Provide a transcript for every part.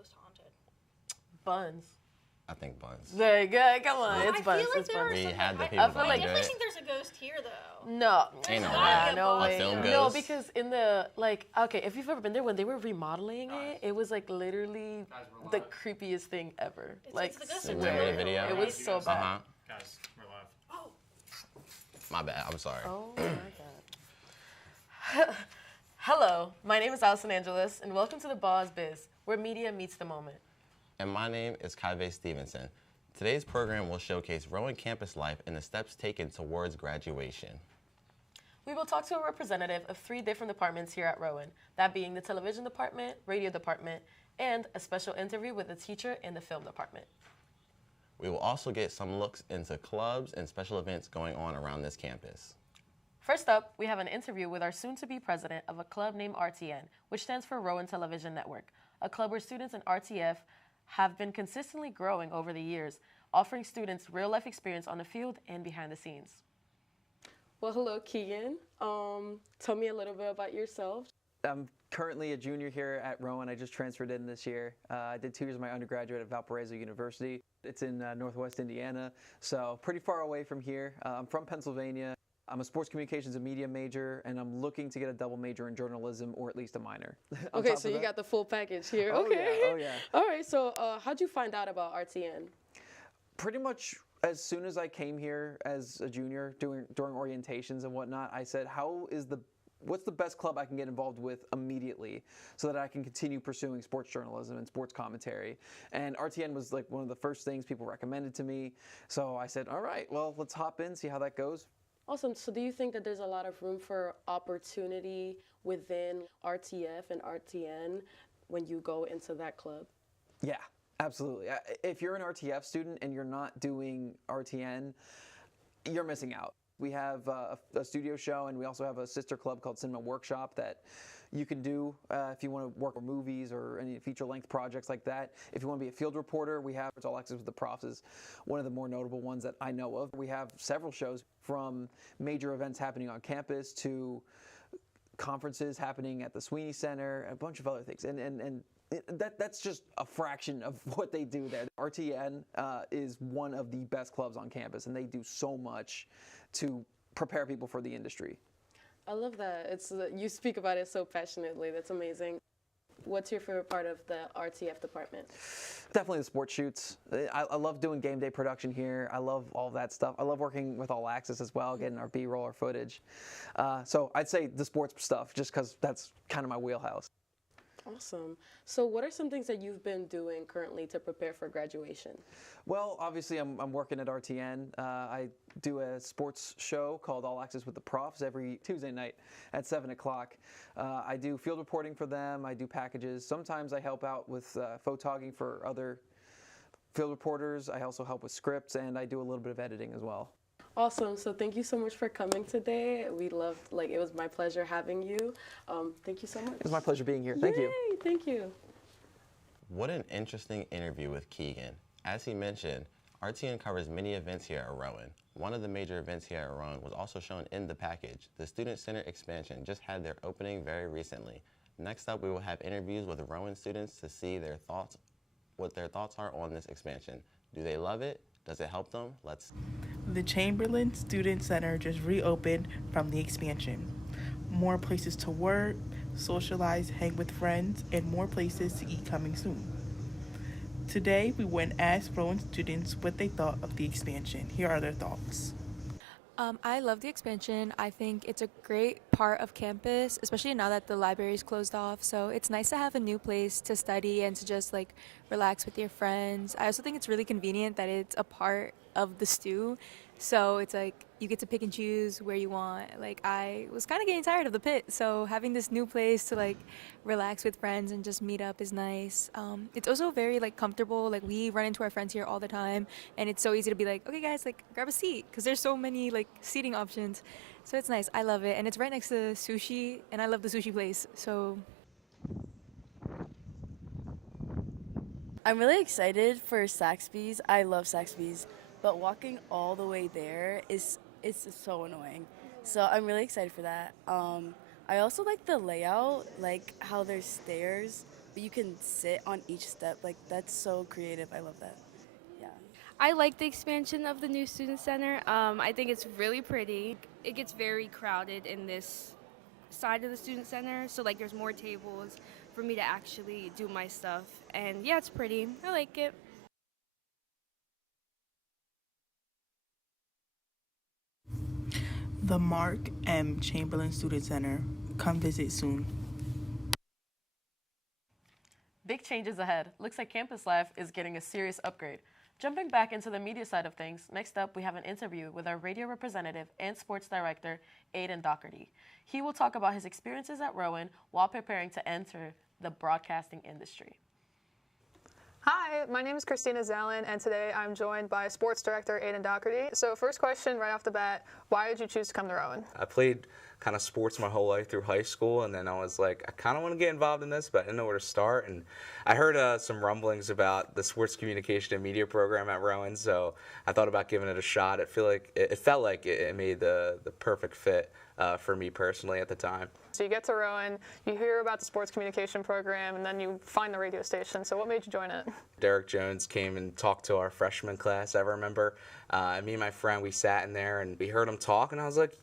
most haunted? Buns. I think Buns. Very good. Come on, it's I Buns. feel like It's there Buns. are We some, had the I people feel I like- definitely think there's a ghost here, though. No, Ain't no gotta way. be a no Buzz way. A film here. No, ghost? because in the okay, if you've ever been there when they were remodeling it was like literally the creepiest thing ever. It's the ghost The of memory Terror. video? It was so bad. Uh-huh. Guys, we're live. Oh, My bad. I'm sorry. Oh my god. Hello, my name is Allison Angeles, and welcome to the Boz Biz, where media meets the moment. And my name is Kyve Stevenson. Today's program will showcase Rowan campus life and the steps taken towards graduation. We will talk to a representative of 3 different departments here at Rowan, that being the television department, radio department, and a special interview with a teacher in the film department. We will also get some looks into clubs and special events going on around this campus. First up, we have an interview with our soon-to-be president of a club named RTN, which stands for Rowan Television Network, a club where students in RTF have been consistently growing over the years, offering students real-life experience on the field and behind the scenes. Well, hello, Keegan. Tell me a little bit about yourself. I'm currently a junior here at Rowan. I just transferred in this year. I did 2 years of my undergraduate at Valparaiso University. It's in Northwest Indiana, so pretty far away from here. I'm from Pennsylvania. I'm a sports communications and media major, and I'm looking to get a double major in journalism, or at least a minor. Okay, so you got the full package here. Oh, okay. yeah. Oh, yeah. All right, so how'd you find out about RTN? Pretty much as soon as I came here as a junior, during orientations and whatnot, I said, what's the best club I can get involved with immediately so that I can continue pursuing sports journalism and sports commentary? And RTN was like one of the first things people recommended to me. So I said, all right, well, let's hop in, see how that goes. Awesome. So do you think that there's a lot of room for opportunity within RTF and RTN when you go into that club? Yeah, absolutely. If you're an RTF student and you're not doing RTN, you're missing out. We have a studio show, and we also have a sister club called Cinema Workshop that you can do if you want to work on movies or any feature-length projects like that. If you want to be a field reporter, we have All Access with the Profs is one of the more notable ones that I know of. We have several shows from major events happening on campus to conferences happening at the Sweeney Center, a bunch of other things. And that's just a fraction of what they do there. RTN is one of the best clubs on campus, and they do so much to prepare people for the industry. I love that. You speak about it so passionately. That's amazing. What's your favorite part of the RTF department? Definitely the sports shoots. I love doing game day production here. I love all that stuff. I love working with All Access as well, getting our B-roll or footage. So I'd say the sports stuff, just because that's kind of my wheelhouse. Awesome. So what are some things that you've been doing currently to prepare for graduation? Well, obviously I'm working at RTN. I do a sports show called All Access with the Profs every Tuesday night at 7 o'clock. I do field reporting for them. I do packages. Sometimes I help out with photogging for other field reporters. I also help with scripts, and I do a little bit of editing as well. Awesome. So thank you so much for coming today. We loved, it was my pleasure having you. Thank you so much. It was my pleasure being here. Thank you. Thank you. What an interesting interview with Keegan. As he mentioned, RTN covers many events here at Rowan. One of the major events here at Rowan was also shown in the package. The Student Center Expansion just had their opening very recently. Next up, we will have interviews with Rowan students to see what their thoughts are on this expansion. Do they love it? Does it help them? The Chamberlain Student Center just reopened from the expansion. More places to work, socialize, hang with friends, and more places to eat coming soon. Today, we went and asked Rowan students what they thought of the expansion. Here are their thoughts. I love the expansion. I think it's a great part of campus, especially now that the library is closed off. So it's nice to have a new place to study and to just relax with your friends. I also think it's really convenient that it's a part of the stew. So it's you get to pick and choose where you want. I was kind of getting tired of the pit, so having this new place to relax with friends and just meet up is nice. It's also very comfortable. We run into our friends here all the time, and it's so easy to be okay guys, grab a seat, because there's so many seating options. So it's nice. I love it, and it's right next to sushi, and I love the sushi place. So I'm really excited for Saxby's. I love Saxby's. But walking all the way there is so annoying. So I'm really excited for that. I also like the layout, how there's stairs but you can sit on each step. Like, that's so creative. I love that. Yeah. I like the expansion of the new student center. I think it's really pretty. It gets very crowded in this side of the student center, so like there's more tables for me to actually do my stuff. And yeah, it's pretty. I like it. The Mark M. Chamberlain Student Center. Come visit soon. Big changes ahead. Looks like campus life is getting a serious upgrade. Jumping back into the media side of things, next up we have an interview with our radio representative and sports director, Aiden Doherty. He will talk about his experiences at Rowan while preparing to enter the broadcasting industry. Hi, my name is Christina Zalin, and today I'm joined by Sports Director Aiden Doherty. So first question right off the bat, why did you choose to come to Rowan? I played kind of sports my whole life through high school, and then I was like, I kind of want to get involved in this, but I didn't know where to start. And I heard some rumblings about the sports communication and media program at Rowan, so I thought about giving it a shot. It felt like it made the perfect fit for me personally at the time. So you get to Rowan, you hear about the sports communication program, and then you find the radio station. So what made you join it? Derek Jones came and talked to our freshman class, I remember. Me and my friend, we sat in there and we heard him talk, and I was like,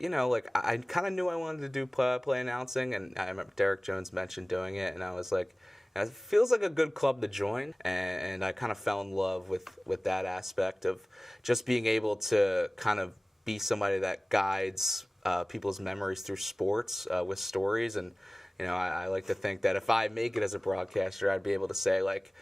I kind of knew I wanted to do play announcing, and I remember Derek Jones mentioned doing it, and I was like, it feels like a good club to join, and I kind of fell in love with that aspect of just being able to kind of be somebody that guides people's memories through sports with stories. And I like to think that if I make it as a broadcaster, I'd be able to say, like,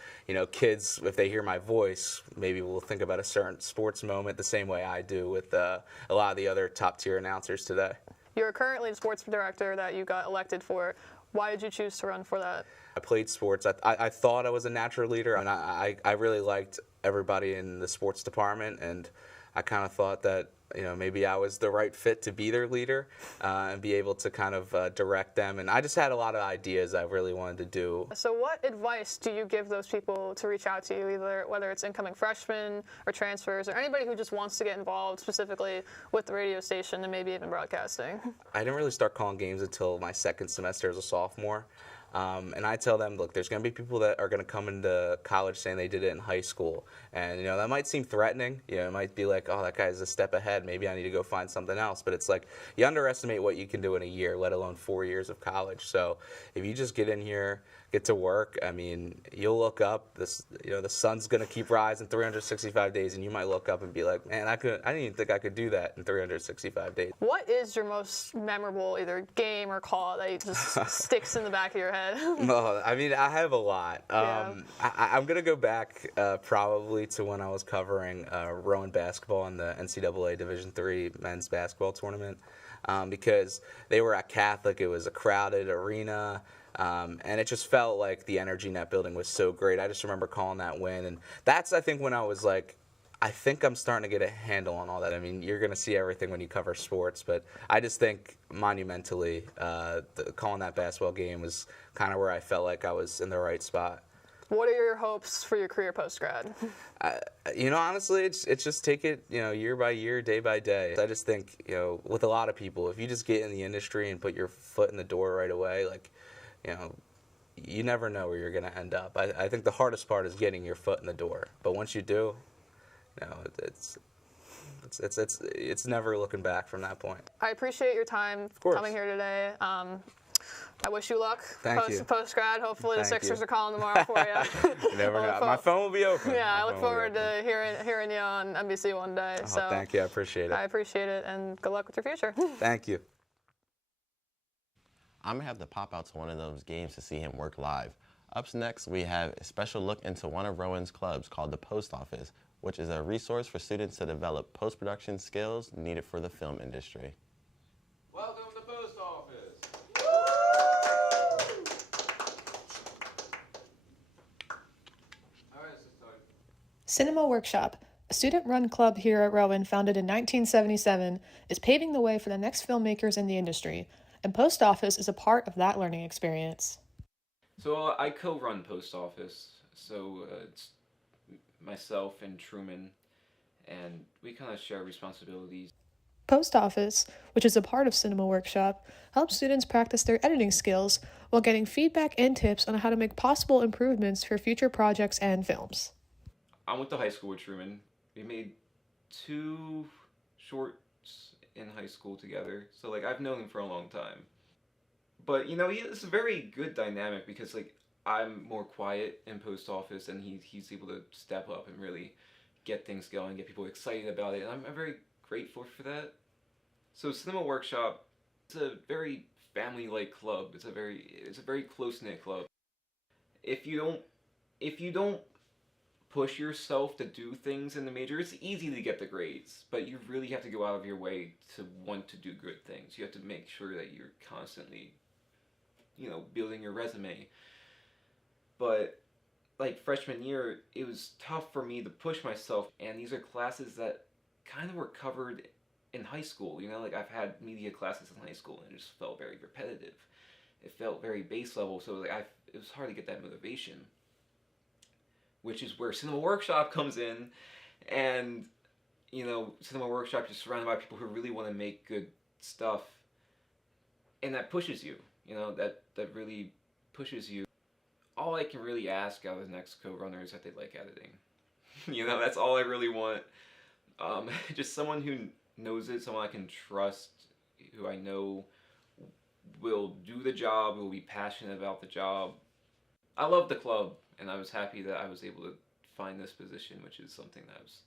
kids, if they hear my voice, maybe will think about a certain sports moment the same way I do with a lot of the other top-tier announcers today. You're currently the sports director that you got elected for. Why did you choose to run for that? I played sports. I thought I was a natural leader, and I really liked everybody in the sports department, and I kind of thought that maybe I was the right fit to be their leader and be able to kind of direct them. And I just had a lot of ideas I really wanted to do. So what advice do you give those people to reach out to you, whether it's incoming freshmen or transfers or anybody who just wants to get involved specifically with the radio station and maybe even broadcasting? I didn't really start calling games until my second semester as a sophomore. And I tell them, look, there's going to be people that are going to come into college saying they did it in high school. And, that might seem threatening. It might be like, oh, that guy's a step ahead. Maybe I need to go find something else. But it's like you underestimate what you can do in a year, let alone 4 years of college. So if you just get in here, get to work, I mean, you'll look up, the sun's going to keep rising 365 days, and you might look up and be like, man, I didn't even think I could do that in 365 days. What is your most memorable either game or call that just sticks in the back of your head? Well, I mean, I have a lot. I'm going to go back probably to when I was covering Rowan basketball in the NCAA Division III men's basketball tournament because they were at Catholic. It was a crowded arena. And it just felt like the energy in that building was so great. I just remember calling that win. And that's, I think, when I was like, I think I'm starting to get a handle on all that. I mean, you're going to see everything when you cover sports, but I just think monumentally calling that basketball game was kind of where I felt like I was in the right spot. What are your hopes for your career post-grad? Honestly, it's just take it, year by year, day by day. I just think, with a lot of people, if you just get in the industry and put your foot in the door right away, like, you never know where you're going to end up. I think the hardest part is getting your foot in the door. But once you do, it's never looking back from that point. I appreciate your time coming here today. I wish you luck. Thank you. Post-grad. Hopefully the Sixers are calling tomorrow for you. You never know. My phone will be open. Yeah, I look forward to hearing you on NBC one day. Oh, thank you. I appreciate it. I appreciate it, and good luck with your future. Thank you. I'm going to have to pop out to one of those games to see him work live. Up next, we have a special look into one of Rowan's clubs called the Post Office, which is a resource for students to develop post-production skills needed for the film industry. Welcome to Post Office. Cinema Workshop, a student-run club here at Rowan founded in 1977, is paving the way for the next filmmakers in the industry, and Post Office is a part of that learning experience. So I co-run Post Office, so it's myself and Truman, and we kind of share responsibilities. Post Office, which is a part of Cinema Workshop, helps students practice their editing skills while getting feedback and tips on how to make possible improvements for future projects and films. I went to high school with Truman. We made 2 shorts in high school together, so like I've known him for a long time. But you know, it's a very good dynamic because like I'm more quiet in Post Office and he's able to step up and really get things going, get people excited about it, and I'm very grateful for that. So Cinema Workshop, it's a very family-like club. It's a very close-knit club. If you don't push yourself to do things in the major, it's easy to get the grades, but you really have to go out of your way to want to do good things. You have to make sure that you're constantly, you know, building your resume. But like freshman year, it was tough for me to push myself, and these are classes that kind of were covered in high school. You know, like I've had media classes in high school and it just felt very repetitive. It felt very base level, so like it was hard to get that motivation, which is where Cinema Workshop comes in. And you know, Cinema Workshop is surrounded by people who really want to make good stuff, and that pushes you, you know, that really pushes you. All I can really ask out of the next co-runner is that they like editing. You know, that's all I really want. Just someone who knows it, someone I can trust, who I know will do the job, will be passionate about the job. I love the club, and I was happy that I was able to find this position, which is something that I was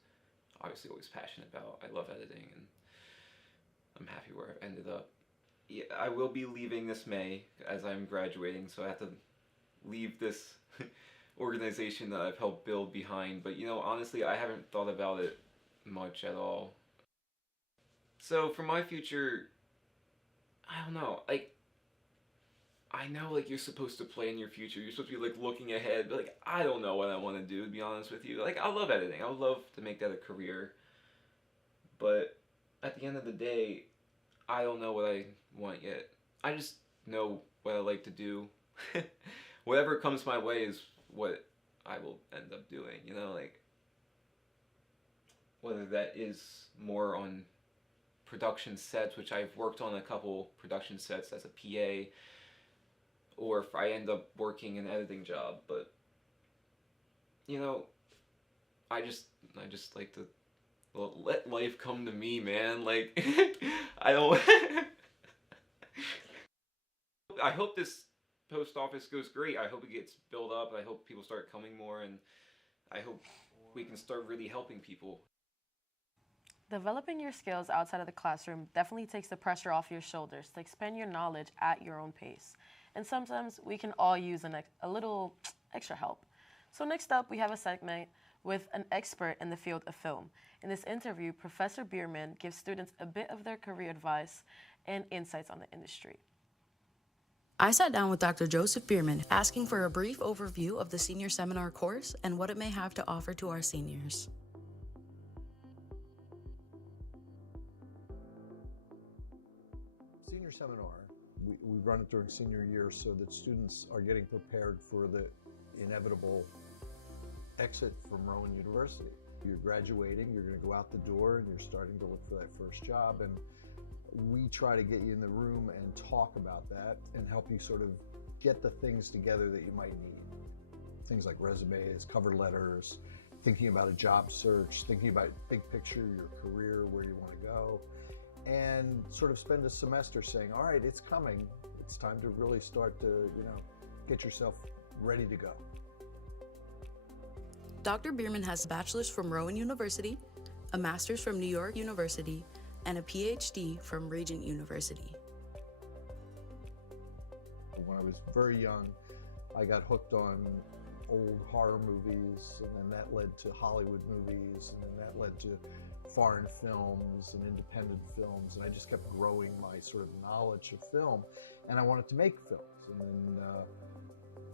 obviously always passionate about. I love editing, and I'm happy where I've ended up. Yeah, I will be leaving this May as I'm graduating, so I have to leave this organization that I've helped build behind. But you know, honestly, I haven't thought about it much at all. So for my future, I don't know, like, I know like you're supposed to plan your future, you're supposed to be like looking ahead, but like I don't know what I want to do, to be honest with you. Like I love editing, I would love to make that a career, but at the end of the day, I don't know what I want yet. I just know what I like to do. Whatever comes my way is what I will end up doing, you know, like whether that is more on production sets, which I've worked on a couple production sets as a PA, or if I end up working an editing job. But you know, I just like to let life come to me, man. Like I don't I hope this post office goes great. I hope it gets built up. I hope people start coming more, and I hope we can start really helping people. Developing your skills outside of the classroom definitely takes the pressure off your shoulders to expand your knowledge at your own pace. And sometimes we can all use a little extra help. So next up, we have a segment with an expert in the field of film. In this interview, Professor Bierman gives students a bit of their career advice and insights on the industry. I sat down with Dr. Joseph Bierman, asking for a brief overview of the senior seminar course and what it may have to offer to our seniors. Senior seminar, we run it during senior year so that students are getting prepared for the inevitable exit from Rowan University. You're graduating, you're going to go out the door, and you're starting to look for that first job. And we try to get you in the room and talk about that and help you sort of get the things together that you might need. Things like resumes, cover letters, thinking about a job search, thinking about big picture, your career, where you want to go, and sort of spend a semester saying, all right, it's coming. It's time to really start to, get yourself ready to go. Dr. Bierman has a bachelor's from Rowan University, a master's from New York University, and a PhD from Regent University. When I was very young, I got hooked on old horror movies, and then that led to Hollywood movies, and then that led to foreign films and independent films, and I just kept growing my sort of knowledge of film, and I wanted to make films. And then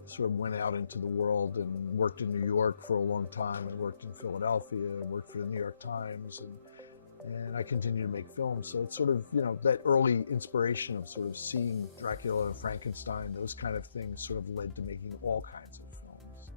sort of went out into the world and worked in New York for a long time, and worked in Philadelphia, and worked for the New York Times, and I continue to make films. So it's sort of, that early inspiration of sort of seeing Dracula, Frankenstein, those kind of things sort of led to making all kinds of films.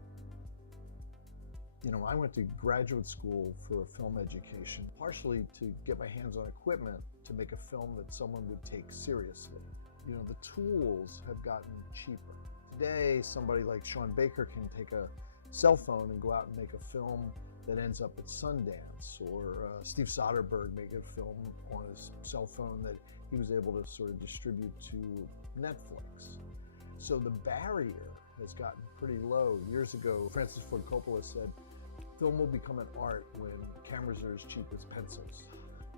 You know, I went to graduate school for film education, partially to get my hands on equipment to make a film that someone would take seriously. You know, the tools have gotten cheaper. Today, somebody like Sean Baker can take a cell phone and go out and make a film that ends up at Sundance, or Steve Soderbergh make a film on his cell phone that he was able to sort of distribute to Netflix. So the barrier has gotten pretty low. Years ago, Francis Ford Coppola said, film will become an art when cameras are as cheap as pencils.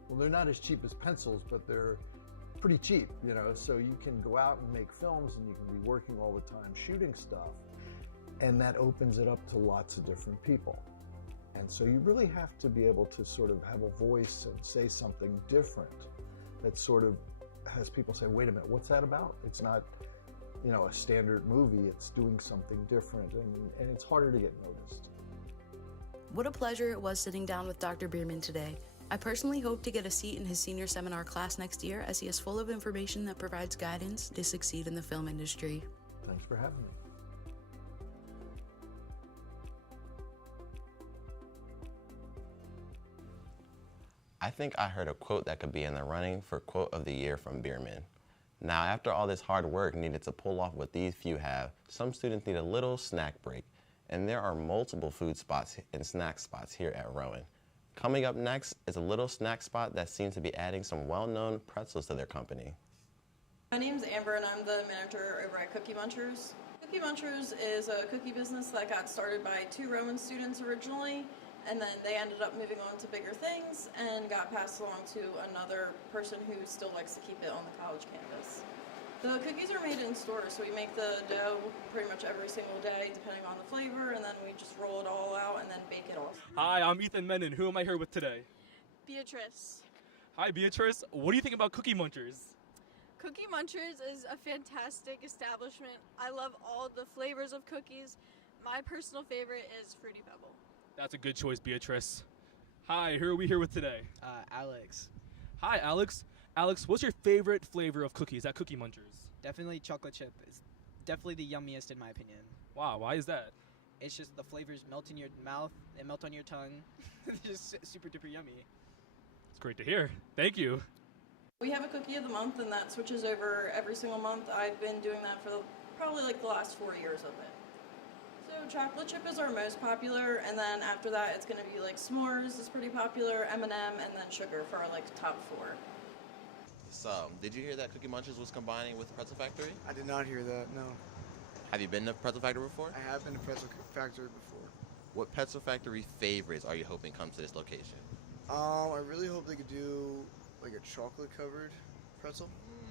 Well, they're not as cheap as pencils, but they're pretty cheap, you know, so you can go out and make films and you can be working all the time shooting stuff, and that opens it up to lots of different people. And so you really have to be able to sort of have a voice and say something different that sort of has people say, wait a minute, what's that about? It's not, you know, a standard movie, it's doing something different, and it's harder to get noticed. What a pleasure it was sitting down with Dr. Bierman today. I personally hope to get a seat in his senior seminar class next year, as he is full of information that provides guidance to succeed in the film industry. Thanks for having me. I think I heard a quote that could be in the running for Quote of the Year from Bierman. Now, after all this hard work needed to pull off what these few have, some students need a little snack break, and there are multiple food spots and snack spots here at Rowan. Coming up next is a little snack spot that seems to be adding some well-known pretzels to their company. My name's Amber and I'm the manager over at Cookie Munchers. Cookie Munchers is a cookie business that got started by 2 Rowan students originally, and then they ended up moving on to bigger things and got passed along to another person who still likes to keep it on the college campus. The cookies are made in stores, so we make the dough pretty much every single day depending on the flavor, and then we just roll it all out and then bake it off. Hi, I'm Ethan Menon. Who am I here with today? Beatrice. Hi, Beatrice. What do you think about Cookie Munchers? Cookie Munchers is a fantastic establishment. I love all the flavors of cookies. My personal favorite is Fruity Pebble. That's a good choice, Beatrice. Hi, who are we here with today? Alex. Hi, Alex. Alex, what's your favorite flavor of cookies at Cookie Munchers? Definitely chocolate chip. It's definitely the yummiest in my opinion. Wow, why is that? It's just the flavors melt in your mouth, they melt on your tongue. It's just super duper yummy. It's great to hear. Thank you. We have a cookie of the month, and that switches over every single month. I've been doing that for probably like the last 4 years of it. So chocolate chip is our most popular, and then after that it's going to be like s'mores is pretty popular, M&M, and then sugar for our like top 4. So, did you hear that Cookie Munchers was combining with Pretzel Factory? I did not hear that, no. Have you been to Pretzel Factory before? I have been to Pretzel Factory before. What Pretzel Factory favorites are you hoping come to this location? I really hope they could do like a chocolate covered pretzel.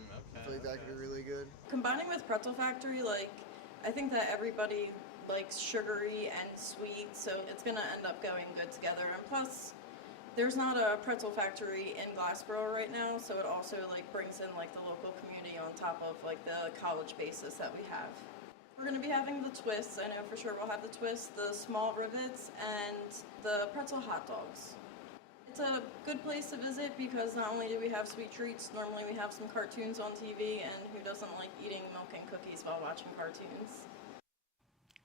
Okay, I feel like that could be really good. Combining with Pretzel Factory, like, I think that everybody likes sugary and sweet, so it's going to end up going good together. And plus, there's not a Pretzel Factory in Glassboro right now, so it also like brings in like the local community on top of like the college basis that we have. We're going to be having the twists. I know for sure we'll have the twists, the small rivets, and the pretzel hot dogs. It's a good place to visit because not only do we have sweet treats, normally we have some cartoons on TV, and who doesn't like eating milk and cookies while watching cartoons?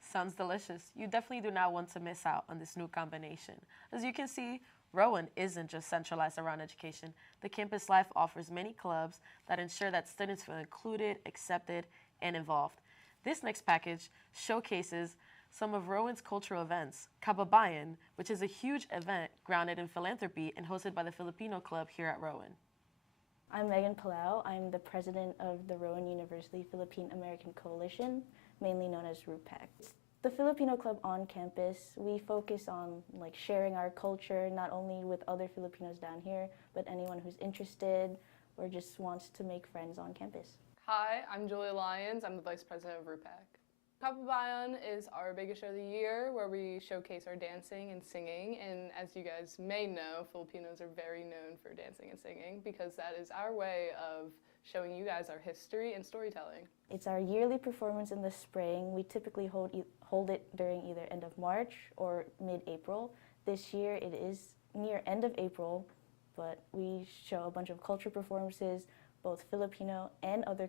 Sounds delicious. You definitely do not want to miss out on this new combination. As you can see, Rowan isn't just centralized around education. The campus life offers many clubs that ensure that students feel included, accepted, and involved. This next package showcases some of Rowan's cultural events. Kababayan, which is a huge event grounded in philanthropy and hosted by the Filipino Club here at Rowan. I'm Megan Palau. I'm the president of the Rowan University Philippine American Coalition, mainly known as RUPAC. The Filipino Club on campus, we focus on like sharing our culture, not only with other Filipinos down here, but anyone who's interested or just wants to make friends on campus. Hi, I'm Julia Lyons. I'm the vice president of RUPAC. Kababayan is our biggest show of the year where we showcase our dancing and singing, and as you guys may know, Filipinos are very known for dancing and singing because that is our way of showing you guys our history and storytelling. It's our yearly performance in the spring. We typically hold it during either end of March or mid-April. This year it is near end of April, but we show a bunch of culture performances, both Filipino and other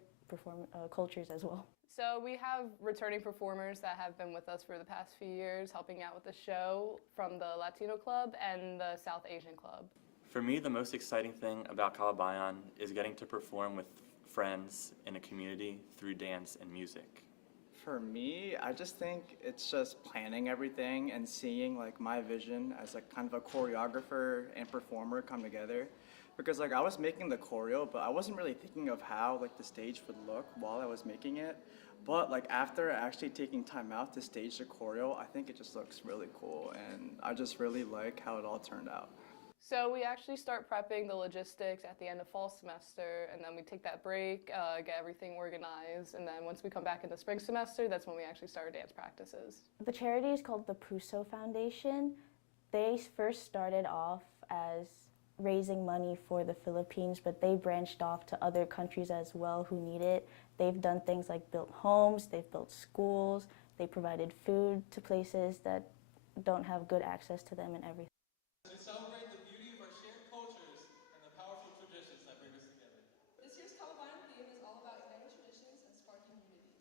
cultures as well. So we have returning performers that have been with us for the past few years, helping out with the show from the Latino Club and the South Asian Club. For me, the most exciting thing about Calabayan is getting to perform with friends in a community through dance and music. For me, I just think it's just planning everything and seeing like my vision as like kind of a choreographer and performer come together. Because like I was making the choreo, but I wasn't really thinking of how like the stage would look while I was making it. But like after actually taking time out to stage the choreo, I think it just looks really cool, and I just really like how it all turned out. So we actually start prepping the logistics at the end of fall semester, and then we take that break, get everything organized, and then once we come back in the spring semester, that's when we actually start our dance practices. The charity is called the Pruso Foundation. They first started off as raising money for the Philippines, but they branched off to other countries as well who need it. They've done things like built homes, they've built schools, they provided food to places that don't have good access to them and everything. We celebrate the beauty of our shared cultures and the powerful traditions that bring us together. This year's Calabayan theme is all about uniting traditions and sparking unity.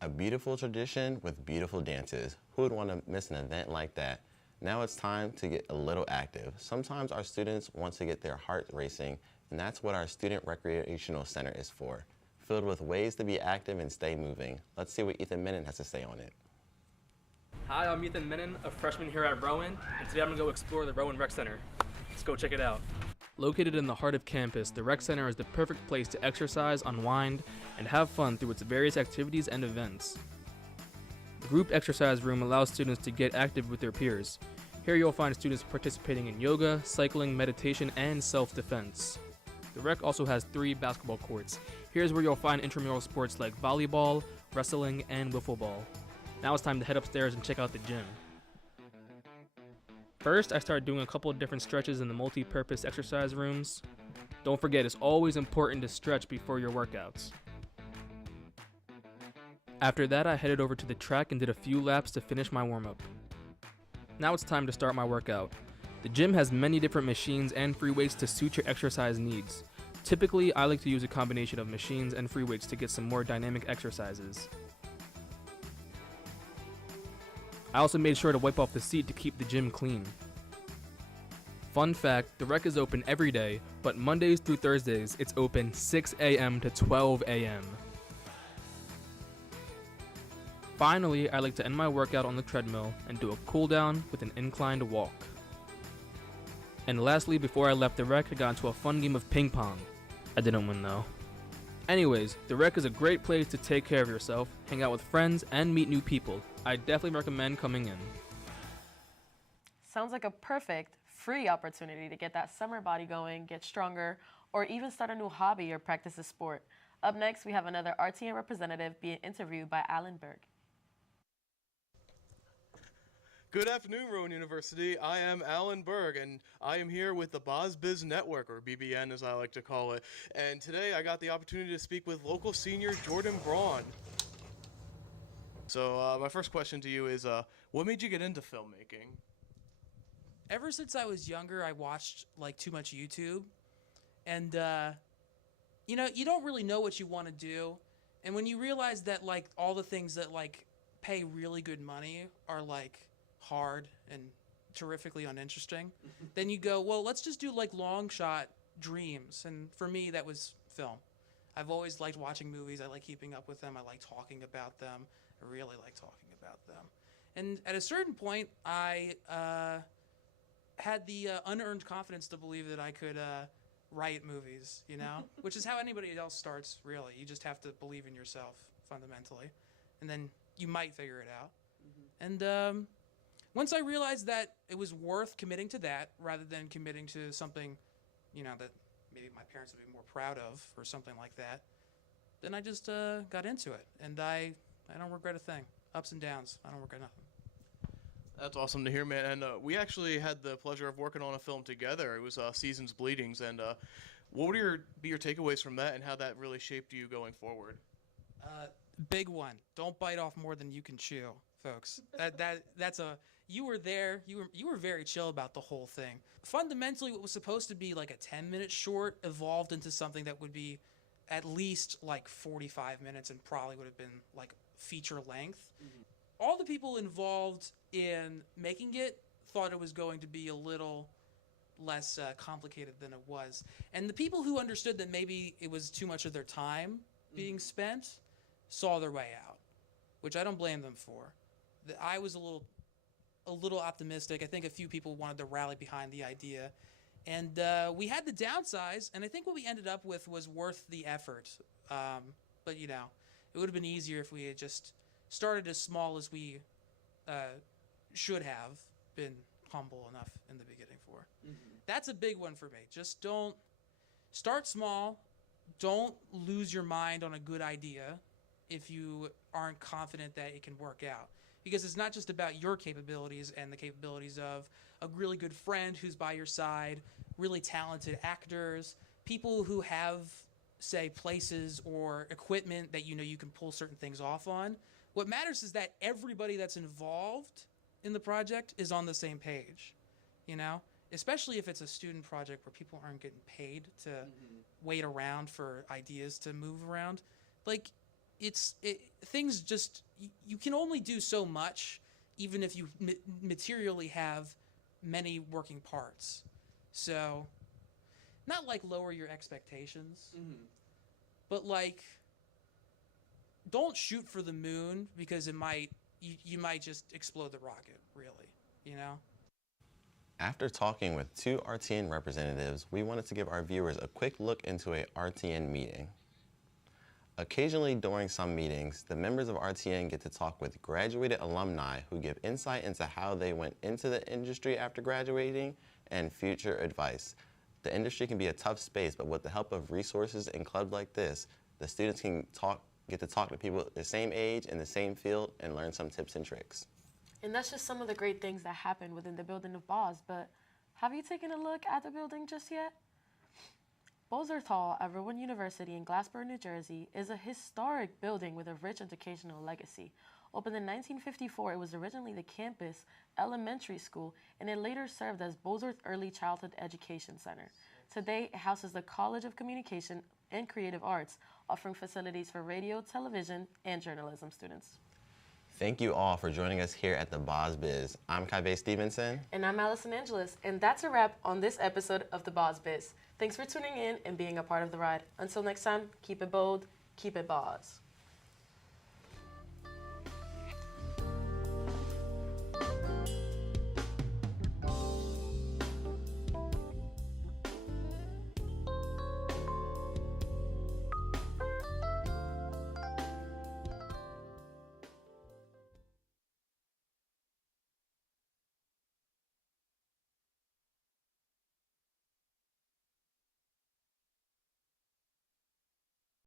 A beautiful tradition with beautiful dances. Who would want to miss an event like that? Now it's time to get a little active. Sometimes our students want to get their heart racing, and that's what our Student Recreational Center is for. Filled with ways to be active and stay moving. Let's see what Ethan Menon has to say on it. Hi, I'm Ethan Menon, a freshman here at Rowan, and today I'm going to go explore the Rowan Rec Center. Let's go check it out. Located in the heart of campus, the Rec Center is the perfect place to exercise, unwind, and have fun through its various activities and events. The group exercise room allows students to get active with their peers. Here you'll find students participating in yoga, cycling, meditation, and self-defense. The rec also has 3 basketball courts. Here's where you'll find intramural sports like volleyball, wrestling, and wiffle ball. Now it's time to head upstairs and check out the gym. First, I started doing a couple of different stretches in the multi-purpose exercise rooms. Don't forget, it's always important to stretch before your workouts. After that, I headed over to the track and did a few laps to finish my warm-up. Now it's time to start my workout. The gym has many different machines and free weights to suit your exercise needs. Typically, I like to use a combination of machines and free weights to get some more dynamic exercises. I also made sure to wipe off the seat to keep the gym clean. Fun fact, the rec is open every day, but Mondays through Thursdays, it's open 6 a.m. to 12 a.m. Finally, I like to end my workout on the treadmill and do a cool down with an inclined walk. And lastly, before I left the rec, I got into a fun game of ping pong. I didn't win though. Anyways, the rec is a great place to take care of yourself, hang out with friends, and meet new people. I definitely recommend coming in. Sounds like a perfect, free opportunity to get that summer body going, get stronger, or even start a new hobby or practice a sport. Up next, we have another RTN representative being interviewed by Alan Berg. Good afternoon, Rowan University. I am Alan Berg, and I am here with the BozBiz Network, or BBN as I like to call it. And today I got the opportunity to speak with local senior Jordan Brawn. So my first question to you is, what made you get into filmmaking? Ever since I was younger, I watched like too much YouTube, and you know, you don't really know what you want to do, and when you realize that like all the things that like pay really good money are like hard and terrifically uninteresting, then you go, well, let's just do like long shot dreams. And for me, that was film. I've always liked watching movies. I like keeping up with them. I like talking about them. I really like talking about them. And at a certain point, I had the unearned confidence to believe that I could write movies, you know? Which is how anybody else starts, really. You just have to believe in yourself, fundamentally. And then you might figure it out. And once I realized that it was worth committing to that rather than committing to something, you know, that maybe my parents would be more proud of or something like that, then I just got into it. And I don't regret a thing. Ups and downs. I don't regret nothing. That's awesome to hear, man. And we actually had the pleasure of working on a film together. It was Seasons Bleedings. And what would be your takeaways from that and how that really shaped you going forward? Big one. Don't bite off more than you can chew, folks. That's a. You were there. You were very chill about the whole thing. Fundamentally, what was supposed to be like a 10-minute short evolved into something that would be at least like 45 minutes and probably would have been like feature length. All the people involved in making it thought it was going to be a little less complicated than it was. And the people who understood that maybe it was too much of their time being spent saw their way out, which I don't blame them for. I was a little optimistic. I think a few people wanted to rally behind the idea. And we had to downsize, and I think what we ended up with was worth the effort. But, you know, it would have been easier if we had just started as small as we should have been humble enough in the beginning for. That's a big one for me. Just don't start small. Don't lose your mind on a good idea if you aren't confident that it can work out. Because it's not just about your capabilities and the capabilities of a really good friend who's by your side, really talented actors, people who have, say, places or equipment that you know you can pull certain things off on. What matters is that everybody that's involved in the project is on the same page, you know? Especially if it's a student project where people aren't getting paid to wait around for ideas to move around. Like, things just, you can only do so much, even if you materially have many working parts. So, not like lower your expectations, but like, don't shoot for the moon because you might just explode the rocket, really, you know? After talking with two RTN representatives, we wanted to give our viewers a quick look into a RTN meeting. Occasionally during some meetings, the members of RTN get to talk with graduated alumni who give insight into how they went into the industry after graduating and future advice. The industry can be a tough space, but with the help of resources and clubs like this, the students can get to talk to people the same age in the same field and learn some tips and tricks. And that's just some of the great things that happen within the building of BOZ, but have you taken a look at the building just yet? Bowser Hall at Rowan University in Glassboro, New Jersey is a historic building with a rich educational legacy. Opened in 1954, it was originally the campus elementary school, and it later served as Bowser's Early Childhood Education Center. Today, it houses the College of Communication and Creative Arts, offering facilities for radio, television, and journalism students. Thank you all for joining us here at the BOZ Biz. I'm Kaibe Stevenson. And I'm Allison Angeles, and that's a wrap on this episode of the BOZ Biz. Thanks for tuning in and being a part of the ride. Until next time, keep it bold, keep it BOZ.